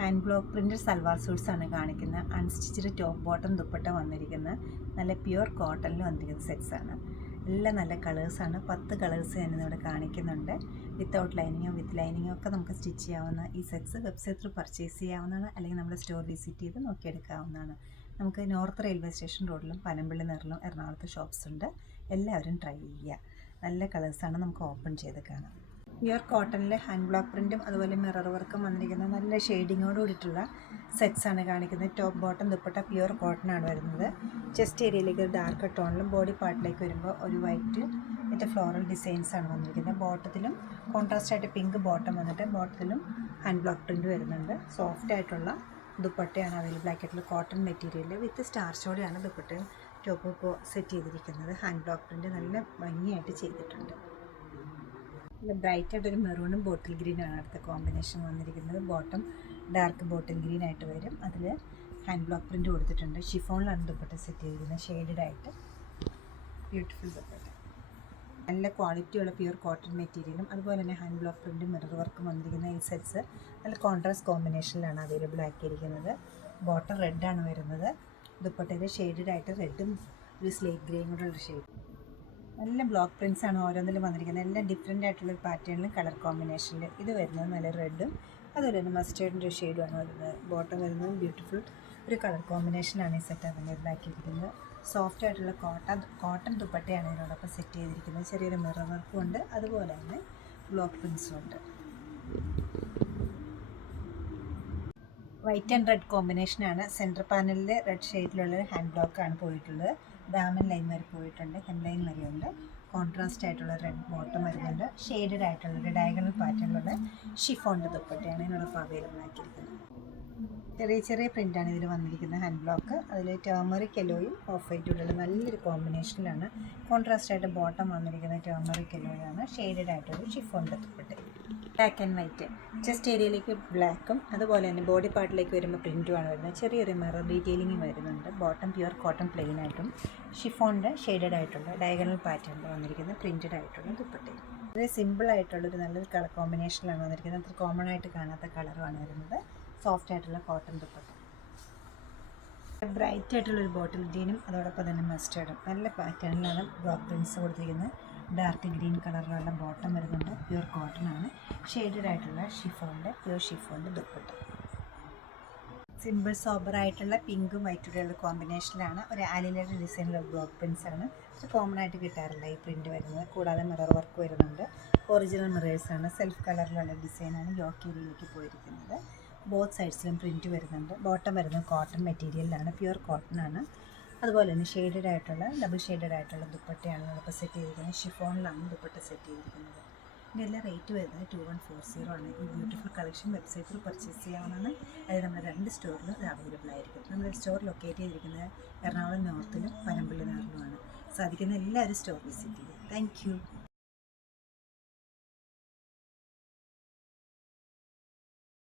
Hand block printed salwar സൂട്ട്സാണ് കാണിക്കുന്നത്. Unstitched top bottom dupatta വന്നിരിക്കുന്ന നല്ല പ്യുവർ കോട്ടണിൽ വന്നിരിക്കുന്ന സെറ്റ്സാണ്. എല്ലാം നല്ല കളേഴ്സാണ്. 10 കളേഴ്സ് ഞാനിന്നിവിടെ കാണിക്കുന്നുണ്ട്. വിത്തൗട്ട് ലൈനിങ്ങോ വിത്ത് ലൈനിങ്ങോ ഒക്കെ നമുക്ക് സ്റ്റിച്ച് ചെയ്യാവുന്ന ഈ സെറ്റ്സ് വെബ്സൈറ്റ് ത്രൂ പർച്ചേസ് ചെയ്യാവുന്നതാണ്, അല്ലെങ്കിൽ നമ്മുടെ സ്റ്റോർ വിസിറ്റ് ചെയ്ത് നോക്കിയെടുക്കാവുന്നതാണ്. നമുക്ക് നോർത്ത് റെയിൽവേ സ്റ്റേഷൻ റോഡിലും പനമ്പള്ളി നെറിലും എറണാകുളത്ത് ഷോപ്സ് ഉണ്ട്. എല്ലാവരും ട്രൈ ചെയ്യുക. നല്ല കളേഴ്സാണ്, നമുക്ക് ഓപ്പൺ ചെയ്ത് കാണാം. പ്യുവർ കോട്ടണിൽ ഹാൻഡ് ബ്ലോക്ക് പ്രിൻറ്റും അതുപോലെ മിറർ വർക്കും വന്നിരിക്കുന്ന നല്ല ഷെയ്ഡിങ്ങോട് കൂടിയിട്ടുള്ള സെറ്റ്സാണ് കാണിക്കുന്നത്. ടോപ്പ് ബോട്ടം ദുപ്പട്ട പ്യുവർ കോട്ടണാണ് വരുന്നത്. ചെസ്റ്റ് ഏരിയയിലേക്ക് ഒരു ഡാർക്ക് ടോണിലും ബോഡി പാർട്ടിലേക്ക് വരുമ്പോൾ ഒരു വൈറ്റ് വിത്ത് ഫ്ലോറൽ ഡിസൈൻസാണ് വന്നിരിക്കുന്നത്. ബോട്ടത്തിലും കോൺട്രാസ്റ്റ് ആയിട്ട് പിങ്ക് ബോട്ടം വന്നിട്ട് ബോട്ടത്തിലും ഹാൻഡ് ബ്ലോക്ക് പ്രിൻറ്റ് വരുന്നുണ്ട്. സോഫ്റ്റ് ആയിട്ടുള്ള ദുപ്പട്ടയാണ് അവൈലബിൾ ആക്കിയിട്ടുള്ള കോട്ടൺ മെറ്റീരിയൽ വിത്ത് സ്റ്റാർച്ചോടെയാണ് ദുപ്പട്ടയും ടോപ്പ് ഇപ്പോൾ സെറ്റ് ചെയ്തിരിക്കുന്നത്. ഹാൻഡ് ബ്ലോക്ക് പ്രിൻറ്റ് നല്ല ഭംഗിയായിട്ട് ചെയ്തിട്ടുണ്ട്. നല്ല ബ്രൈറ്റ് ആയിട്ടൊരു മെറൂണും ബോട്ടിൽ ഗ്രീനാണ് അടുത്ത കോമ്പിനേഷൻ വന്നിരിക്കുന്നത്. ബോട്ടം ഡാർക്ക് ബോട്ടിൽ ഗ്രീൻ ആയിട്ട് വരും. അതിൽ ഹാൻഡ് ബ്ലോക്ക് പ്രിൻറ്റ് കൊടുത്തിട്ടുണ്ട്. ഷിഫോണിലാണ് ദുപ്പട്ട സെറ്റ് ചെയ്തിരിക്കുന്നത്. ഷെയ്ഡഡ് ആയിട്ട് ബ്യൂട്ടിഫുൾ ദുപ്പട്ട. നല്ല ക്വാളിറ്റിയുള്ള പ്യുവർ കോട്ടൺ മെറ്റീരിയലും അതുപോലെ തന്നെ ഹാൻഡ് ബ്ലോക്ക് പ്രിൻറ്റും മിറർ വർക്കും വന്നിരിക്കുന്ന ഈ സെറ്റ്സ് നല്ല കോൺട്രാസ്റ്റ് കോമ്പിനേഷനിലാണ് അവൈലബിൾ ആക്കിയിരിക്കുന്നത്. ബോട്ടം റെഡാണ് വരുന്നത്. ദുപ്പട്ടയിൽ ഷെയ്ഡഡ് ആയിട്ട് റെഡും ഒരു സ്ലേറ്റ് ഗ്രേയും കൂടെ ഉള്ള ഷെയ്ഡ്. നല്ല ബ്ലോക്ക് പ്രിൻറ്റ്സ് ആണ് ഓരോന്നിലും വന്നിരിക്കുന്നത്. എല്ലാം ഡിഫറെൻ്റ് ആയിട്ടുള്ളൊരു പാറ്റേണിലും കളർ കോമ്പിനേഷനിൽ. ഇത് വരുന്നത് നല്ല റെഡും അതുപോലെ തന്നെ മസ്റ്റേർഡിൻ്റെ ഒരു ഷെയ്ഡുമാണ് വരുന്നത്. ബോട്ടം വരുന്നത് ബ്യൂട്ടിഫുൾ ഒരു കളർ കോമ്പിനേഷനാണ് ഈ സെറ്റ് അവൈലബിൾ ആക്കിയിരിക്കുന്നത്. സോഫ്റ്റ് ആയിട്ടുള്ള കോട്ടൺ ദുപ്പട്ടയാണ് ഇതിനോടൊപ്പം സെറ്റ് ചെയ്തിരിക്കുന്നത്. ചെറിയൊരു മിറർ വർക്കും ഉണ്ട്, അതുപോലെ തന്നെ ബ്ലോക്ക് പ്രിൻറ്റ്സും ഉണ്ട്. വൈറ്റ് ആൻഡ് റെഡ് കോമ്പിനേഷനാണ്. സെൻറ്റർ പാനലിൽ റെഡ് ഷെയ്ഡിലുള്ള ഹാൻഡ് ബ്ലോക്കാണ് പോയിട്ടുള്ളത്. ഡാമൻ ലൈൻ വരെ പോയിട്ടുണ്ട്, ഹെം ലൈൻ വരെയുണ്ട്. കോൺട്രാസ്റ്റ് ആയിട്ടുള്ള റെഡ് ബോട്ടം വരുന്നുണ്ട്. ഷെയ്ഡഡ് ആയിട്ടുള്ളൊരു ഡയഗണൽ പാറ്റേണിലുള്ള ഷിഫോണിൻ്റെ ദുപ്പട്ടയാണ് ഇതിനോടൊപ്പം അവൈലബിൾ ആക്കിയിരിക്കുന്നത്. ചെറിയ ചെറിയ പ്രിൻ്റാണ് ഇതിൽ വന്നിരിക്കുന്നത്. ഹാൻഡ് ബ്ലോക്ക് അതിൽ ടേമറിക് യെല്ലോയും ഓഫ് വൈറ്റുള്ള നല്ലൊരു കോമ്പിനേഷനിലാണ്. കോൺട്രാസ്റ്റ് ആയിട്ട് ബോട്ടം വന്നിരിക്കുന്നത് ടേമറിക് യെല്ലോയാണ്. ഷെയ്ഡഡ് ആയിട്ടൊരു ഷിഫോണിൻ്റെ ദുപ്പട്ട. Black and white. ചെസ്റ്റ് ഏരിയയിലേക്ക് ബ്ലാക്കും അതുപോലെ തന്നെ ബോഡി പാർട്ടിലേക്ക് വരുമ്പോൾ പ്രിൻറ്റുമാണ് വരുന്നത്. ചെറിയൊരു മിറർ ഡീറ്റെയിലിംഗ് വരുന്നുണ്ട്. ബോട്ടം പ്യുവർ കോട്ടൺ പ്ലെയിൻ ആയിട്ടും ഷിഫോണിൻ്റെ ഷെയ്ഡഡ് ആയിട്ടുള്ള ഡയഗണൽ പാറ്റേണിൽ വന്നിരിക്കുന്ന പ്രിൻറ്റഡ് ആയിട്ടുള്ള ദുപ്പട്ടയും. വളരെ സിമ്പിളായിട്ടുള്ളൊരു നല്ലൊരു കളർ കോമ്പിനേഷനിലാണ് വന്നിരിക്കുന്നത്. അത്ര കോമൺ ആയിട്ട് കാണാത്ത കളറുമാണ് വരുന്നത്. സോഫ്റ്റ് ആയിട്ടുള്ള കോട്ടൺ ദുപ്പട്ട. ബ്രൈറ്റ് ആയിട്ടുള്ളൊരു ബോട്ടിൽ ഗ്രീനും അതോടൊപ്പം തന്നെ മസ്റ്റേർഡും നല്ല പാറ്റേണിലാണ് ബ്ലോക്ക് പ്രിൻറ്റ്സ് കൊടുത്തിരിക്കുന്നത്. ഡാർക്ക് ഗ്രീൻ കളറിലുള്ള ബോട്ടം വരുന്നുണ്ട്. പ്യുവർ കോട്ടൺ ആണ്. ഷെയ്ഡഡ് ആയിട്ടുള്ള പ്യുവർ ഷിഫോണിൻ്റെ ദുപ്പട്ട. സിമ്പിൾ സോബറായിട്ടുള്ള പിങ്കും വൈറ്റുള്ള കോമ്പിനേഷനിലാണ് ഒരു ആലിലയുടെ ഡിസൈനിലുള്ള ബ്ലോക്ക് പ്രിൻറ്റ്സ് ആണ്. ഇത് കോമൺ ആയിട്ട് കിട്ടാറില്ല ഈ പ്രിൻറ്റ് വരുന്നത്. കൂടാതെ മിറർ വർക്ക് വരുന്നുണ്ട്. ഒറിജിനൽ മിറേഴ്സാണ്. സെൽഫ് കളറിലുള്ള ഡിസൈനാണ് യോക്ക് ഏരിയയിലേക്ക് പോയിരിക്കുന്നത്. ബോത്ത് സൈഡ്സിലും പ്രിൻറ്റ് വരുന്നുണ്ട്. ബോട്ടം വരുന്നത് കോട്ടൺ മെറ്റീരിയലിലാണ്, പ്യുവർ കോട്ടൺ ആണ്. അതുപോലെ തന്നെ ഷെയ്ഡഡ് ആയിട്ടുള്ള ഡബിൾ ഷെയ്ഡഡ് ആയിട്ടുള്ള ദുപ്പട്ടയാണ് നമ്മളിപ്പോൾ സെറ്റ് ചെയ്തിരിക്കുന്നത്. ഷിഫോണിലാണ് ദുപ്പട്ട സെറ്റ് ചെയ്തിരിക്കുന്നത്. ഇതിൻ്റെ റേറ്റ് വരുന്നത് 2140 ആണ്. ഈ ബ്യൂട്ടിഫുൾ കളക്ഷൻ വെബ്സൈറ്റിൽ പർച്ചേസ് ചെയ്യാവുന്നതാണ്. അതായത് നമ്മുടെ 2 സ്റ്റോറിലും ഇത് അവൈലബിൾ ആയിരിക്കും. നമ്മുടെ സ്റ്റോർ ലൊക്കേറ്റ് ചെയ്തിരിക്കുന്നത് എറണാകുളം നോർത്തിലും പനമ്പള്ളി നെറിലുമാണ്. സാധിക്കുന്ന എല്ലാവരും സ്റ്റോർ വിസിറ്റ് ചെയ്യുക. Thank you.